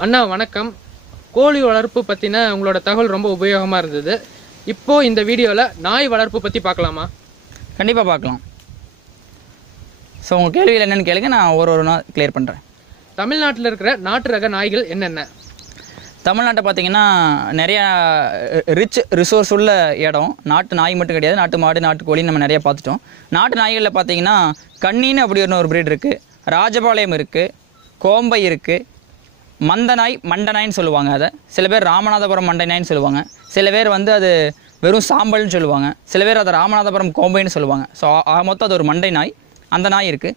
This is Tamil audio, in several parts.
அண்ணா வணக்கம். கோழி வளர்ப்பு பற்றின உங்களோட தகவல் ரொம்ப உபயோகமாக இருந்தது. இப்போது இந்த வீடியோவில் நாய் வளர்ப்பு பற்றி பார்க்கலாமா? கண்டிப்பாக பார்க்கலாம். ஸோ உங்கள் கேள்வியில் என்னென்னு கேளுங்க, நான் ஒரு நாள் கிளியர் பண்ணுறேன். தமிழ்நாட்டில் இருக்கிற நாட்டு ரக நாய்கள் என்னென்ன? தமிழ்நாட்டை பார்த்தீங்கன்னா நிறையா ரிச் ரிசோர்ஸ் உள்ள இடம். நாட்டு நாய் மட்டும் கிடையாது, நாட்டு மாடு, நாட்டு கோழி நம்ம நிறையா பார்த்துட்டோம். நாட்டு நாய்களில் பார்த்தீங்கன்னா கண்ணின்னு அப்படி ஒரு ப்ரீட் இருக்குது, ராஜபாளையம் இருக்குது, கோம்பை இருக்குது, மந்தநாய் மண்டநாயின்னு சொல்லுவாங்க. அதை சில பேர் ராமநாதபுரம் மண்டை நாயின்னு சொல்லுவாங்க, சில பேர் வந்து அது வெறும் சாம்பல்னு சொல்லுவாங்க, சில பேர் அதை ராமநாதபுரம் கோம்பைன்னு சொல்லுவாங்க. ஸோ மொத்தம் அது ஒரு மண்டை நாய். அந்த நாய் இருக்குது.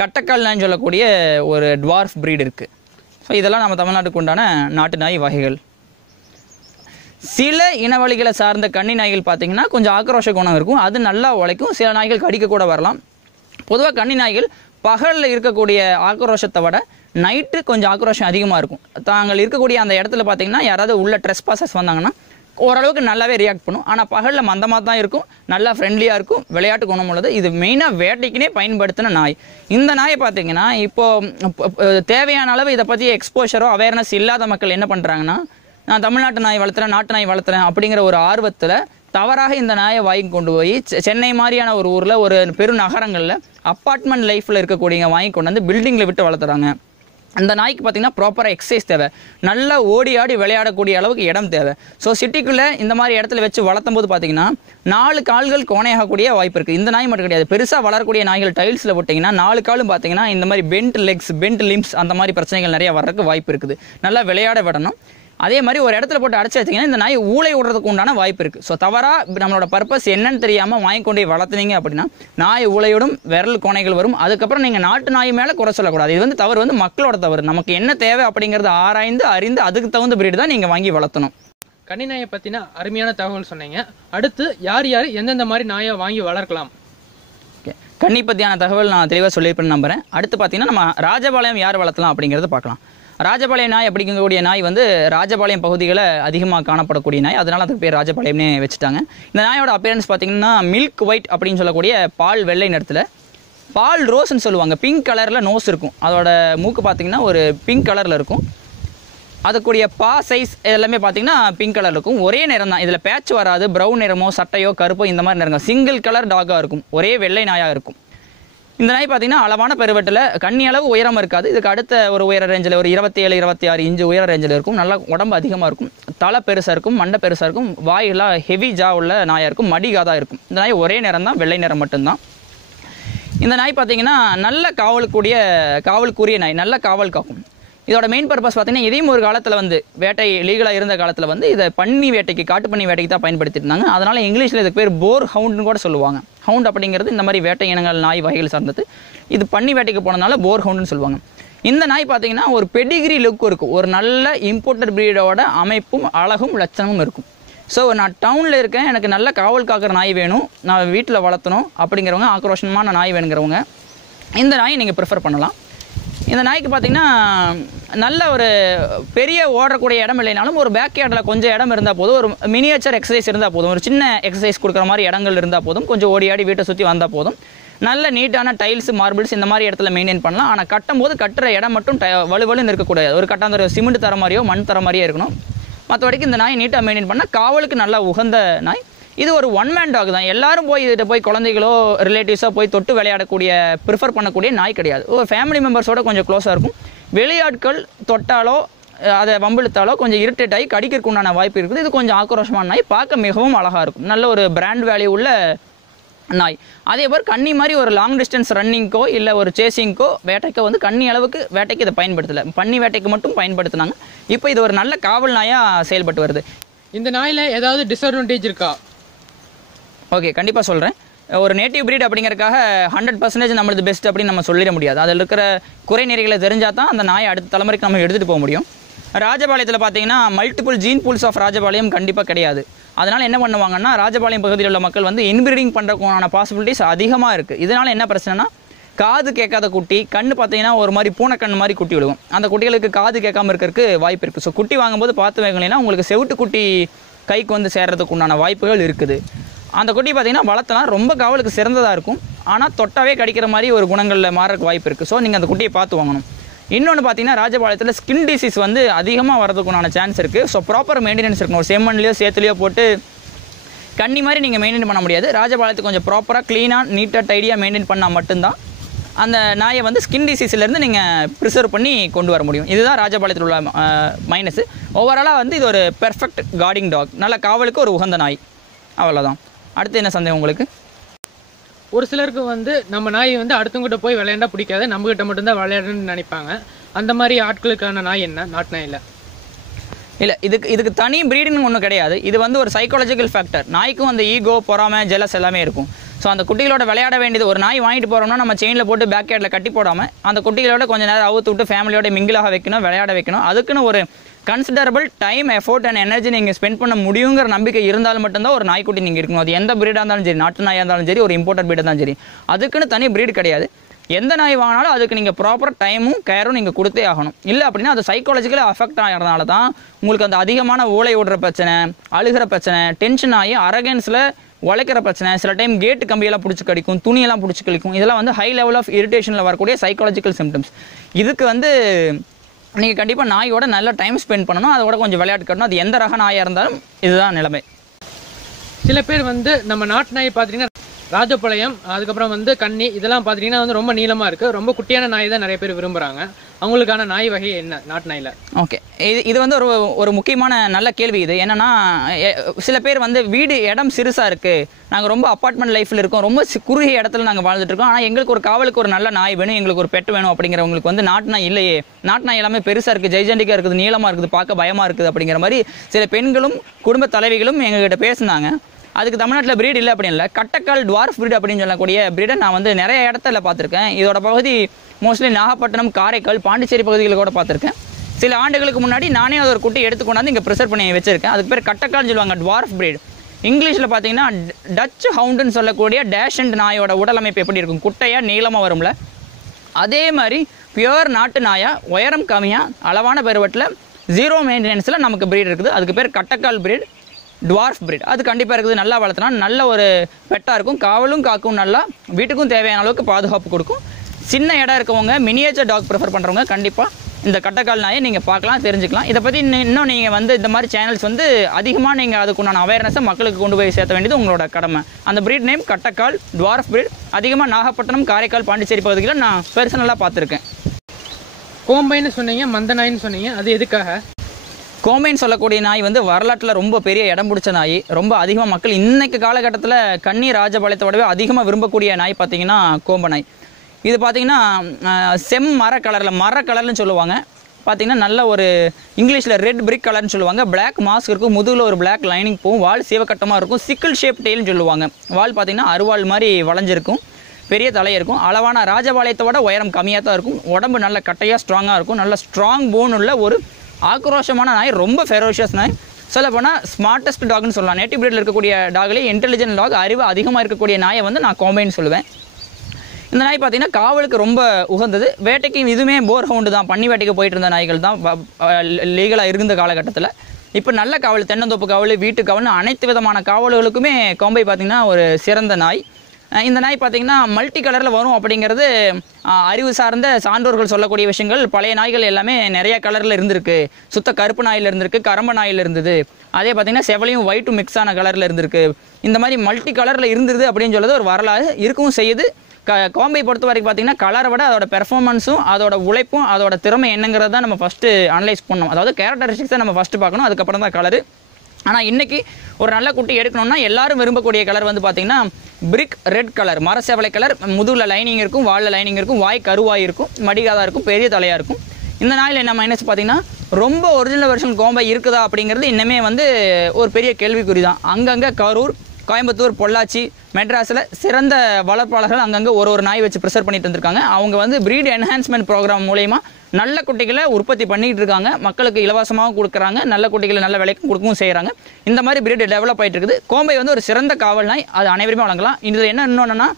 கட்டக்கால் நாய்ன்னு சொல்லக்கூடிய ஒரு டுவார்ஃப் ப்ரீட் இருக்குது. ஸோ இதெல்லாம் நம்ம தமிழ்நாட்டுக்கு உண்டான நாட்டு நாய் வகைகள். சில இனவழிகளை சார்ந்த கன்னி நாய்கள் பார்த்திங்கன்னா கொஞ்சம் ஆக்ரோஷ குணம் இருக்கும், அது நல்லா உழைக்கும். சில நாய்கள் கடிக்க கூட வரலாம். பொதுவாக கன்னி நாய்கள் பகலில் இருக்கக்கூடிய ஆக்ரோஷத்தை விட நைட்டு கொஞ்சம் ஆக்ரோஷம் அதிகமாக இருக்கும். தாங்கள் இருக்கக்கூடிய அந்த இடத்துல பார்த்திங்கன்னா யாராவது உள்ள ட்ரெஸ்பாசஸ் வந்தாங்கன்னா ஓரளவுக்கு நல்லாவே ரியாக்ட் பண்ணும். ஆனால் பகலில் மந்தமாக தான் இருக்கும், நல்லா ஃப்ரெண்ட்லியாக இருக்கும், விளையாட்டு குணம் உள்ளது. இது மெயினாக வேட்டைக்குனே பயன்படுத்தின நாய். இந்த நாயை பார்த்திங்கன்னா இப்போது தேவையான அளவு இதை பற்றி எக்ஸ்போஷரோ அவேர்னஸ் இல்லாத மக்கள் என்ன பண்ணுறாங்கன்னா, நான் தமிழ்நாட்டு நாய் வளர்த்துறேன், நாட்டு நாய் வளர்த்துறேன் அப்படிங்கிற ஒரு ஆர்வத்தில் தவறாக இந்த நாயை வாங்கி கொண்டு போய் சென்னை மாதிரியான ஒரு ஊரில் ஒரு பெரு நகரங்களில் அப்பார்ட்மெண்ட் லைஃப்பில் இருக்கக்கூடியவங்க வாங்கி கொண்டு வந்து பில்டிங்கில் விட்டு வளர்த்துறாங்க. அந்த நாய்க்கு பார்த்திங்கன்னா ப்ராப்பராக எக்ஸசைஸ் தேவை, நல்லா ஓடி ஆடி விளையாடக்கூடிய அளவுக்கு இடம் தேவை. ஸோ சிட்டிக்குள்ளே இந்த மாதிரி இடத்துல வச்சு வளர்த்தும் போது பார்த்திங்கன்னா 4 கால்கள் கோணையாகக்கூடிய வாய்ப்பு இருக்குது. இந்த நாய் மட்டும் கிடையாது, பெருசாக வளரக்கூடிய நாய்கள் டைல்ஸில் போட்டிங்கன்னா 4 காலும் பார்த்திங்கன்னா இந்த மாதிரி பெண்ட் லெக்ஸ், பெண்ட் லிம்ஸ் அந்த மாதிரி பிரச்சனைகள் நிறையா வர்றதுக்கு வாய்ப்பு இருக்குது. நல்லா விளையாட விடணும். அதே மாதிரி ஒரு இடத்துல போட்டு அடைச்சி வச்சிங்கன்னா இந்த நாய் ஊளை விடுறதுக்கு உண்டான வாய்ப்பு இருக்குது. ஸோ தவறாக நம்மளோட பர்பஸ் என்னன்னு தெரியாமல் வாங்கி கொண்டு போய் வளர்த்துனீங்க அப்படின்னா நாய் ஊளையோடும் விரல் கோணைகள் வரும். அதுக்கப்புறம் நீங்கள் நாட்டு நாய் மேலே குறை சொல்லக்கூடாது. இது வந்து தவறு வந்து மக்களோட தவறு. நமக்கு என்ன தேவை அப்படிங்கிறத ஆராய்ந்து அறிந்து அதுக்கு தகுந்த பிரீடு தான் நீங்கள் வாங்கி வளர்த்தணும். கன்னி நாயை பற்றின அருமையான தகவல் சொன்னீங்க. அடுத்து யார் யார் எந்தெந்த மாதிரி நாயை வாங்கி வளர்க்கலாம்? ஓகே, கன்னி பற்றியான தகவல் நான் தெளிவாக சொல்லியிருப்பேன்னு நம்புகிறேன். அடுத்து பார்த்தீங்கன்னா நம்ம ராஜபாளையம் யார் வளர்த்தலாம் அப்படிங்கிறத பார்க்கலாம். ராஜபாளையம் நாய் அப்படிங்கக்கூடிய நாய் வந்து ராஜபாளையம் பகுதிகளில் அதிகமாக காணப்படக்கூடிய நாய், அதனால் அதுக்கு பேர் ராஜபாளையம்னே வச்சுட்டாங்க. இந்த நாயோட அப்பியரன்ஸ் பார்த்திங்கன்னா மில்க் ஒயிட் அப்படின்னு சொல்லக்கூடிய பால் வெள்ளை நிறத்தில், பால் ரோஸ்ன்னு சொல்லுவாங்க. பிங்க் கலரில் நோஸ் இருக்கும், அதோட மூக்கு பார்த்திங்கன்னா ஒரு பிங்க் கலரில் இருக்கும். அதுக்குரிய பா சைஸ் எல்லாமே பார்த்திங்கன்னா பிங்க் கலர் இருக்கும். ஒரே நிறம் தான், இதில் பேட்ச் வராது. ப்ரௌன் நிறமோ சட்டையோ கருப்போ இந்த மாதிரி நிறங்க, சிங்கிள் கலர் டாகாக இருக்கும், ஒரே வெள்ளை நாயாக இருக்கும். இந்த நாய் பார்த்திங்கன்னா அளவான பெருவெட்டில் கண்ணி அளவு உயரம் இருக்காது. இதுக்கு அடுத்த ஒரு உயர ரேஞ்சில் ஒரு 27-26 இன்ச்சு உயர ரேஞ்சில் இருக்கும். நல்லா உடம்பு அதிகமாக இருக்கும், தலை பெருசாக இருக்கும், மண்டை பெருசாக இருக்கும், வாயெல்லாம் ஹெவி ஜா உள்ள நாயாக இருக்கும், மடிகாதாக இருக்கும். இந்த நாய் ஒரே நிறம் தான், வெள்ளை நிறம் மட்டும்தான். இந்த நாய் பார்த்திங்கன்னா நல்ல காவலுக்குரிய நாய், நல்ல காவல் காக்கும். இதோட மெயின் பர்பஸ் பார்த்திங்கன்னா இதையும் ஒரு காலத்தில் வந்து வேட்டை லீகலாக இருந்த காலத்தில் வந்து இதை பண்ணி வேட்டைக்கு, காட்டு பண்ணி வேட்டைக்கு தான் பயன்படுத்திட்டு இருந்தாங்க. அதனால் இங்கிலீஷில் இதுக்கு பேர் போர் ஹவுண்டுன்னு கூட சொல்லுவாங்க. ஹவுண்ட் அப்படிங்கிறது இந்த மாதிரி வேட்டை இனங்கள் நாய் வகைகள் சார்ந்தது. இது பண்ணி வேட்டைக்கு போனதுனால போர் ஹவுண்டுன்னு சொல்லுவாங்க. இந்த நாய் பார்த்திங்கன்னா ஒரு பெடிகிரி லுக் இருக்கும், ஒரு நல்ல இம்போர்ட்டட் ப்ரீடோட அமைப்பும் அழகும் லட்சணமும் இருக்கும். ஸோ நான் டவுனில் இருக்கேன், எனக்கு நல்ல காவல் காக்கிற நாய் வேணும், நான் வீட்டில் வளர்த்தணும் அப்படிங்கிறவங்க, ஆக்ரோஷமான நாய் வேணுங்கிறவங்க இந்த நாயை நீங்கள் ப்ரிஃபர் பண்ணலாம். இந்த நாய்க்கு பார்த்திங்கன்னா நல்ல ஒரு பெரிய ஓடக்கூடிய இடம் இல்லைனாலும் ஒரு பேக் யார்டில் கொஞ்சம் இடம் இருந்தால் போதும், ஒரு மினியேச்சர் எக்ஸசைஸ் இருந்தால் போதும், ஒரு சின்ன எக்ஸசைஸ் கொடுக்குற மாதிரி இடங்கள் இருந்தால் போதும், கொஞ்சம் ஓடி ஆடி வீட்டை சுற்றி வந்தால் போதும். நல்ல நீட்டான டைல்ஸ், மார்பிள்ஸ் இந்த மாதிரி இடத்துல மெயின்டைன் பண்ணலாம். ஆனால் கட்டும் போது கட்டுற இடம் மட்டும் வலுவலுன்னு இருக்கக்கூடாது. ஒரு கட்டாந்த சிமெண்ட் தர மாதிரியோ மண் தர மாதிரியோ இருக்கணும். மற்றபடிக்கு இந்த நாய் நீட்டாக மெயின்டைன் பண்ணால் காவலுக்கு நல்லா உகந்த நாய். இது ஒரு ஒன் மேன் டாக் தான். எல்லாரும் போய் இதில் போய் குழந்தைகளோ ரிலேட்டிவ்ஸோ போய் தொட்டு விளையாடக்கூடிய ப்ரிஃபர் பண்ணக்கூடிய நாய் கிடையாது. ஒரு ஃபேமிலி மெம்பர்ஸோட கொஞ்சம் க்ளோஸாக இருக்கும். வெளியாட்கள் தொட்டாலோ அதை வம்பிழுத்தாலோ கொஞ்சம் இரிட்டேட் ஆகி கடிக்கிறதுக்கு உண்டான வாய்ப்பு இருக்குது. இது கொஞ்சம் ஆக்ரோஷமான நாய், பார்க்க மிகவும் அழகாக இருக்கும். நல்ல ஒரு பிராண்ட் வேல்யூ உள்ள நாய். அதே போல் கன்னி மாதிரி ஒரு லாங் டிஸ்டன்ஸ் ரன்னிங்க்கோ இல்லை ஒரு சேசிங்க்கோ வேட்டைக்கோ வந்து கன்னி அளவுக்கு வேட்டைக்கு இதை பயன்படுத்தலை, பண்ணி வேட்டைக்கு மட்டும் பயன்படுத்தினாங்க. இப்போ இது ஒரு நல்ல காவல் நாயாக செயல்பட்டு வருது. இந்த நாயில் ஏதாவது டிஸ்அட்வான்டேஜ் இருக்கா? ஓகே, கண்டிப்பாக சொல்கிறேன். ஒரு நேட்டிவ் ப்ரீட் அப்படிங்கிறதுக்காக 100% நம்மளது பெஸ்ட் அப்படின்னு நம்ம சொல்லிட முடியாது. அதில் இருக்கிற குறை நிறைகளை தெரிஞ்சால் தான் அந்த நாயை அடுத்த தலைமுறைக்கு நம்ம எடுத்துகிட்டு போக முடியும். ராஜபாளையத்தில் பார்த்தீங்கன்னா multiple gene pools of Rajapalayam கண்டிப்பாக கிடையாது. அதனால் என்ன பண்ணுவாங்கன்னா ராஜபாளையம் பகுதியில் உள்ள மக்கள் வந்து இன்பிரீடிங் பண்ணுறதுக்கான பாசிபிலிட்டிஸ் அதிகமாக இருக்குது. இதனால் என்ன பிரச்சனைனா காது கேட்காத குட்டி, கண்ணு பார்த்தீங்கன்னா ஒரு மாதிரி பூனைக்கண் மாதிரி குட்டி விடுவோம். அந்த குட்டிகளுக்கு காது கேட்காமல் இருக்கிறதுக்கு வாய்ப்பு இருக்குது. ஸோ குட்டி வாங்கும்போது பார்த்து வைங்களேன்னா உங்களுக்கு செவிட்டு குட்டி கைக்கு வந்து சேர்றதுக்கு உண்டான வாய்ப்புகள் இருக்குது. அந்த குட்டி பார்த்திங்கன்னா வளர்த்தலாம், ரொம்ப காவலுக்கு சிறந்ததாக இருக்கும். ஆனால் தொட்டாவே கடிக்கிற மாதிரி ஒரு குணங்களில் மாறக்கு வாய்ப்பு இருக்குது. ஸோ நீங்கள் அந்த குட்டியை பார்த்து வாங்கணும். இன்னொன்று பார்த்தீங்கன்னா ராஜபாளையத்தில் ஸ்கின் டிசீஸ் வந்து அதிகமாக வரதுக்குண்டான சான்ஸ் இருக்குது. ஸோ ப்ராப்பர் மெயின்டெனன்ஸ் இருக்கணும். ஒரு செம்மண்லையோ சேத்துலையோ போட்டு கண்ணி மாதிரி நீங்கள் மெயின்டைன் பண்ண முடியாது. ராஜபாளையத்துக்கு கொஞ்சம் ப்ராப்பராக க்ளீனாக நீட்டாக டைடியாக மெயின்டைன் பண்ணால் மட்டும்தான் அந்த நாயை வந்து ஸ்கின் டிசீஸ்லேருந்து நீங்கள் ப்ரிசர்வ் பண்ணி கொண்டு வர முடியும். இதுதான் ராஜபாளையத்தில் உள்ள மைனஸ். ஓவராலாக வந்து இது ஒரு பெர்ஃபெக்ட் கார்டிங் டாக், நல்ல காவலுக்கு ஒரு உகந்த நாய். அவ்வளோதான். அடுத்து என்ன சந்தேகம் உங்களுக்கு? ஒரு சிலருக்கு வந்து நம்ம நாய் வந்து அடுத்தவங்கிட்ட போய் விளையாண்டா பிடிக்காது, நம்மகிட்ட மட்டும்தான் விளையாடணும்னு நினைப்பாங்க. அந்த மாதிரி ஆட்களுக்கான நாய் என்ன நாட்டு நாயில்? இல்லை, இதுக்கு தனி ப்ரீடுன்னு ஒன்றும் கிடையாது. இது வந்து ஒரு சைக்காலஜிக்கல் ஃபேக்டர். நாய்க்கும் அந்த ஈகோ, பொறாமை, ஜெலஸ் எல்லாமே இருக்கும். ஸோ அந்த குட்டிகளோட விளையாட வேண்டியது, ஒரு நாய் வாங்கிட்டு போகிறோம்னா நம்ம செயினில் போட்டு பேக் யார்டில் கட்டி போடாமல் அந்த குட்டிகளோட கொஞ்சம் நேரம் அவுத்து விட்டு ஃபேமிலியோட மிங்கிளாக வைக்கணும், விளையாட வைக்கணும். அதுக்குன்னு ஒரு considerable time, effort and energy நீங்கள் ஸ்பெண்ட் பண்ண முடியுங்கிற நம்பிக்கை இருந்தாலும் மட்டும்தான் ஒரு நாய்க்குட்டி நீங்கள் இருக்கணும். அது எந்த ப்ரீடாக இருந்தாலும் சரி, நாட்டு நாயாக இருந்தாலும் சரி, ஒரு இம்போர்ட்டட் ப்ரீடாக இருந்தாலும் சரி, அதுக்குன்னு தனி ப்ரீடு கிடையாது. எந்த நாய் வாங்கினாலும் அதுக்கு நீங்கள் ப்ராப்பராக டைமும் கேரும் நீங்கள் கொடுத்தே ஆகணும். இல்லை அப்படின்னா அது சைக்காலஜிக்கலாக அஃபெக்ட் ஆகிறதுனால தான் உங்களுக்கு அந்த அதிகமான ஓலை ஓடுற பிரச்சனை, அழுகிற பிரச்சனை, டென்ஷன் ஆகி அரகன்ஸில் உழைக்கிற பிரச்சனை, சில டைம் கேட்டு கம்பியெல்லாம் பிடிச்சி கடிக்கும், துணியெல்லாம் பிடிச்சி கழிக்கும். இதெல்லாம் வந்து ஹை லெவல் ஆஃப் இரிட்டேஷனில் வரக்கூடிய சைக்காலஜிக்கல் சிம்டம்ஸ். இதுக்கு வந்து நீங்கள் கண்டிப்பாக நாயோட நல்ல டைம் ஸ்பெண்ட் பண்ணணும், அதோட கொஞ்சம் விளையாட்டு கட்டணும். அது எந்த ரக நாயாக இருந்தாலும் இதுதான் நிலைமை. சில பேர் வந்து நம்ம நாட்டு நாய் பார்த்தீங்கன்னா ராஜபாளையம், அதுக்கப்புறம் வந்து கன்னி, இதெல்லாம் பார்த்தீங்கன்னா வந்து ரொம்ப நீளமாக இருக்குது, ரொம்ப குட்டியான நாய் தான் நிறைய பேர் விரும்புகிறாங்க. அவங்களுக்கான நாய் வகை என்ன நாட்டு நாயில்? ஓகே, இது வந்து ஒரு முக்கியமான நல்ல கேள்வி. இது என்னன்னா, சில பேர் வந்து வீடு இடம் சிறுசாக இருக்குது, நாங்கள் ரொம்ப அப்பார்ட்மெண்ட் லைஃப்பில் இருக்கோம், ரொம்ப குறுகிய இடத்துல நாங்கள் வாழ்ந்துட்டு இருக்கோம், ஆனால் எங்களுக்கு ஒரு காவலுக்கு ஒரு நல்ல நாய் வேணும், எங்களுக்கு ஒரு பெட் வேணும் அப்படிங்கிறவங்களுக்கு வந்து நாட்டு நாய் இல்லையே, நாட்டு நாய் எல்லாமே பெருசாக இருக்குது, ஜெய்ஜெண்டிக்காக இருக்குது, நீளமாக இருக்குது, பார்க்க பயமாக இருக்குது அப்படிங்கிற மாதிரி சில பெண்களும் குடும்ப தலைவிகளும் எங்ககிட்ட பேசினாங்க. அதுக்கு தமிழ்நாட்டில் பிரீட் இல்லை அப்படின்னு இல்லை. கட்டக்கால் டுவார்ஃப் பிரீட் அப்படின்னு சொல்லக்கூடிய பிரீடை நான் வந்து நிறைய இடத்துல பார்த்துருக்கேன். இதோட பகுதி மோஸ்ட்லி நாகப்பட்டினம், காரைக்கால், பாண்டிச்சேரி பகுதிகளில் கூட பார்த்துருக்கேன். சில ஆண்டுகளுக்கு முன்னாடி நானே அதை ஒரு குட்டி எடுத்துக்கொண்டாந்து இங்கே ப்ரிசர்வ் பண்ணி வச்சிருக்கேன். அதுக்கு பேர் கட்டக்கால்னு சொல்லுவாங்க, டுவார்ஃப் பிரீட். இங்கிலீஷில் பார்த்தீங்கன்னா டச் ஹவுண்டுன்னு சொல்லக்கூடிய டேஷ் அண்ட் நாயோட உடலமைப்பு எப்படி இருக்கும், குட்டையாக நீளமாக வரும்ல, அதே மாதிரி பியூர் நாட்டு நாயா, உயரம் கம்மியாக, அளவான பருவத்தில், ஜீரோ மெயின்டெனன்ஸில் நமக்கு பிரீட் இருக்குது. அதுக்கு பேர் கட்டக்கால் பிரீட், டுவார்ஃப் பிரீட். அது கண்டிப்பாக இருக்குது. நல்லா வளர்த்தினா நல்ல ஒரு பெட்டாக இருக்கும், காவலும் காக்கும், நல்லா வீட்டுக்கும் தேவையான அளவுக்கு பாதுகாப்பு கொடுக்கும். சின்ன இடம் இருக்கவங்க, மினியேச்சர் டாக் ப்ரிஃபர் பண்ணுறவங்க கண்டிப்பாக இந்த கட்டக்கால் நாயை நீங்கள் பார்க்கலாம், தெரிஞ்சுக்கலாம். இதை பற்றி இன்னும் நீங்கள் வந்து இந்த மாதிரி சேனல்ஸ் வந்து அதிகமாக நீங்கள் அதுக்குண்டான அவேர்னஸை மக்களுக்கு கொண்டு போய் சேர்த்த வேண்டியது உங்களோட கடமை. அந்த பிரீட் நேம் கட்டக்கால் டுவார்ஃப் பிரீட். அதிகமாக நாகப்பட்டினம், காரைக்கால், பாண்டிச்சேரி பகுதிகளில் நான் பர்சனலாக பார்த்துருக்கேன். கோம்பைன்னு சொன்னீங்க, மந்த நாயின்னு சொன்னீங்க, அது எதுக்காக? கோம்பைன்னு சொல்லக்கூடிய நாய் வந்து வரலாற்றில் ரொம்ப பெரிய இடம் பிடிச்ச நாய். ரொம்ப அதிகமாக மக்கள் இன்னைக்கு காலகட்டத்தில் கன்னி, ராஜபாளையத்தோடவே அதிகமாக விரும்பக்கூடிய நாய் பார்த்தீங்கன்னா கோம்பை நாய். இது பார்த்தீங்கன்னா மர கலர்னு சொல்லுவாங்க. பார்த்தீங்கன்னா நல்ல ஒரு இங்கிலீஷில் ரெட் பிரிக் கலர்னு சொல்லுவாங்க. பிளாக் மாஸ்க் இருக்கும், முதுகில் ஒரு பிளாக் லைனிங் போகும், வால் சீவக்கட்டமாக இருக்கும், சிக்கிள் ஷேப் டெயில்னு சொல்லுவாங்க. வால் பார்த்தீங்கன்னா அருவாள் மாதிரி வளைஞ்சிருக்கும், பெரிய தலை இருக்கும். அளவான ராஜபாளையத்தோட உயரம் கம்மியாக தான் இருக்கும். உடம்பு நல்ல கட்டையாக ஸ்ட்ராங்காக இருக்கும். நல்ல ஸ்ட்ராங் போன் உள்ள ஒரு ஆக்ரோஷமான நாய், ரொம்ப ஃபெரோஷியஸ் நாய். சொல்ல போனால் ஸ்மார்ட்டஸ்ட் டாக்னு சொல்லலாம். நேட்டிவ் பிரீடில் இருக்கக்கூடிய டாக்லேயே இன்டெலிஜென்ட் டாக், அறிவு அதிகமாக இருக்கக்கூடிய நாயை வந்து நான் கோம்பைன்னு சொல்லுவேன். இந்த நாய் பார்த்தீங்கன்னா காவலுக்கு ரொம்ப உகந்தது. வேட்டைக்கு இதுவுமே போர் ஹவுண்டு தான், பண்ணி வேட்டைக்கு போயிட்டு இருந்த நாய்கள் தான் லீகலாக இருந்த காலகட்டத்தில். இப்போ நல்ல காவல், தென்னந்தோப்பு காவல், வீட்டு காவல்னு அனைத்து விதமான காவல்களுக்குமே கோம்பை பார்த்தீங்கன்னா ஒரு சிறந்த நாய். இந்த நாய் பார்த்தீங்கன்னா மல்டி கலரில் வரும் அப்படிங்கிறது அறிவு சார்ந்த சான்றோர்கள் சொல்லக்கூடிய விஷயங்கள். பழைய நாய்கள் எல்லாமே நிறைய கலரில் இருந்திருக்கு. சுத்த கருப்பு நாயில் இருந்திருக்கு, கரம்ப நாயில் இருந்தது. அதே பார்த்தீங்கன்னா செவலையும் ஒயிட்டும் மிக்ஸ் ஆன கலரில் இருந்திருக்கு. இந்த மாதிரி மல்டி கலரில் இருந்தது அப்படின்னு சொல்லுறது ஒரு வரலாறு இருக்கவும் செய்யுது. கோம்பை பொறுத்த வரைக்கும் பார்த்தீங்கன்னா கலரை விட அதோட பெர்ஃபார்மன்ஸும், அதோட உழைப்பும், அதோட திறமை என்னங்கிறது தான் நம்ம ஃபஸ்ட்டு அனலைஸ் பண்ணணும். அதாவது கேரக்டரிஸ்டிக்ஸை நம்ம ஃபஸ்ட்டு பார்க்கணும், அதுக்கப்புறம் தான் கலரு. ஆனால் இன்றைக்கி ஒரு நல்ல குட்டி எடுக்கணும்னா எல்லாரும் விரும்பக்கூடிய கலர் வந்து பார்த்திங்கன்னா பிரிக் ரெட் கலர், மரசேவலை கலர். முதுகில் லைனிங் இருக்கும், வாலில் லைனிங் இருக்கும், வாய் கருவாய் இருக்கும், மடிகாதாக இருக்கும், பெரிய தலையாக இருக்கும். இந்த நாயில் என்ன மைனஸ் பார்த்திங்கன்னா ரொம்ப ஒரிஜினல் வெர்ஷன் கோம்பை இருக்குதா அப்படிங்கிறது இன்னமே வந்து ஒரு பெரிய கேள்விக்குறி தான். அங்கங்கே கரூர், கோயம்புத்தூர், பொள்ளாச்சி, மெட்ராஸில் சிறந்த வளர்ப்பாளர்கள் அங்கங்கே ஒரு நாய் வச்சு ப்ரிசர்வ் பண்ணிட்டு இருந்திருக்காங்க. அவங்க வந்து ப்ரீட் என்ஹான்ஸ்மெண்ட் ப்ரோக்ராம் மூலயமா நல்ல குட்டிகளை உற்பத்தி பண்ணிட்டு இருக்காங்க. மக்களுக்கு இலவசமாகவும் கொடுக்குறாங்க, நல்ல குட்டிகளை நல்ல விலைக்கும் கொடுக்கவும் செய்கிறாங்க. இந்த மாதிரி பிரீட் டெவலப் ஆகிட்டு இருக்குது. கோம்பை வந்து ஒரு சிறந்த காவல் நாய், அது அனைவருமே வழங்கலாம். இது என்ன இன்னொன்னா,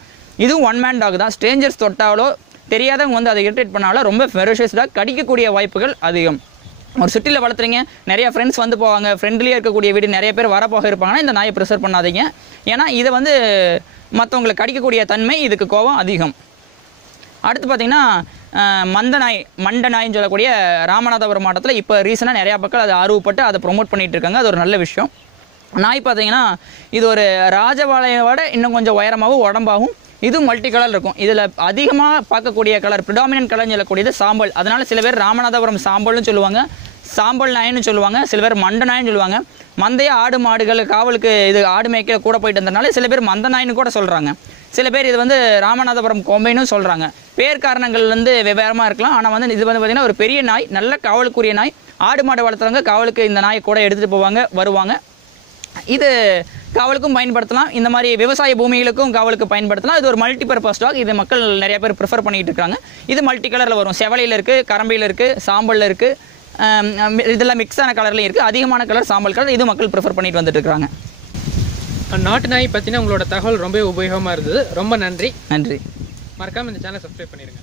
இதுவும் ஒன் மேன் டாக் தான். ஸ்ட்ரேஞ்சர்ஸ் தொட்டாலோ தெரியாதவங்க வந்து அதை இரிட்டேட் பண்ணாலோ ரொம்ப ஃபெரோஷியஸ் டாக், கடிக்கக்கூடிய வாய்ப்புகள் அதிகம். ஒரு சிட்டியில் வளர்த்துறீங்க, நிறைய ஃப்ரெண்ட்ஸ் வந்து போவாங்க, ஃப்ரெண்ட்லியாக இருக்கக்கூடிய வீடு நிறைய பேர் வரப்போக இருப்பாங்கன்னா இந்த நாயை ப்ரிசர்வ் பண்ணாதீங்க. ஏன்னா இதை வந்து மற்றவங்களை கடிக்கக்கூடிய தன்மை, இதுக்கு கோபம் அதிகம். அடுத்து பார்த்தீங்கன்னா மண்ட நாயின்னு சொல்லக்கூடிய ராமநாதபுரம் மாவட்டத்தில் இப்போ ரீசெண்டாக நிறையா மக்கள் அதை ஆர்வப்பட்டு அதை ப்ரொமோட் பண்ணிகிட்டு இருக்காங்க. அது ஒரு நல்ல விஷயம். நாய் பார்த்தீங்கன்னா இது ஒரு ராஜபாளையோட இன்னும் கொஞ்சம் உயரமாகவும் உடம்பாகவும் இது மல்டி கலர் இருக்கும். இதில் அதிகமாக பார்க்கக்கூடிய கலர் ப்ரிடாமினன்ட் கலர்னு சொல்லக்கூடியது சாம்பல். அதனால் சில பேர் ராமநாதபுரம் சாம்பல்னு சொல்லுவாங்க, சாம்பல் நாயின்னு சொல்லுவாங்க, சில பேர் மண்ட நாயின்னு சொல்லுவாங்க. மந்தைய ஆடு மாடுகள் காவலுக்கு இது ஆடு மேய்க்கல கூட போயிட்டு இருந்ததுனால சில பேர் மந்த நாயின்னு கூட சொல்கிறாங்க. சில பேர் இது வந்து ராமநாதபுரம் கோம்பைன்னு சொல்கிறாங்க. பேர் காரணங்கள் வந்து வெவ்வேறமாக இருக்கலாம். ஆனால் வந்து இது வந்து பார்த்திங்கன்னா ஒரு பெரிய நாய், நல்ல காவலுக்குரிய நாய். ஆடு மாடு வளர்த்துறவங்க காவலுக்கு இந்த நாயை கூட எடுத்துகிட்டு போவாங்க, வருவாங்க. இது காவலுக்கும் பயன்படுத்தலாம், இந்த மாதிரி விவசாய பூமிகளுக்கும் காவலுக்கு பயன்படுத்தலாம். இது ஒரு மல்டி பர்பஸ் டாக். இது மக்கள் நிறைய பேர் ப்ரிஃபர் பண்ணிட்டு இருக்காங்க. இது மல்டி கலரில் வரும். செவலையில் இருக்குது, கரம்பையில் இருக்குது, சாம்பலில் இருக்குது, இதெல்லாம் மிக்ஸான கலர்லையும் இருக்குது. அதிகமான கலர் சாம்பல் கலர். இது மக்கள் ப்ரிஃபர் பண்ணிட்டு வந்துட்டு இருக்காங்க. நாட்டு நாய் பற்றின உங்களோட தகவல் ரொம்ப உபயோகமாக இருந்தது. ரொம்ப நன்றி. நன்றி. மறக்காமல் இந்த சேனலை சப்ஸ்கிரைப் பண்ணிடுங்க.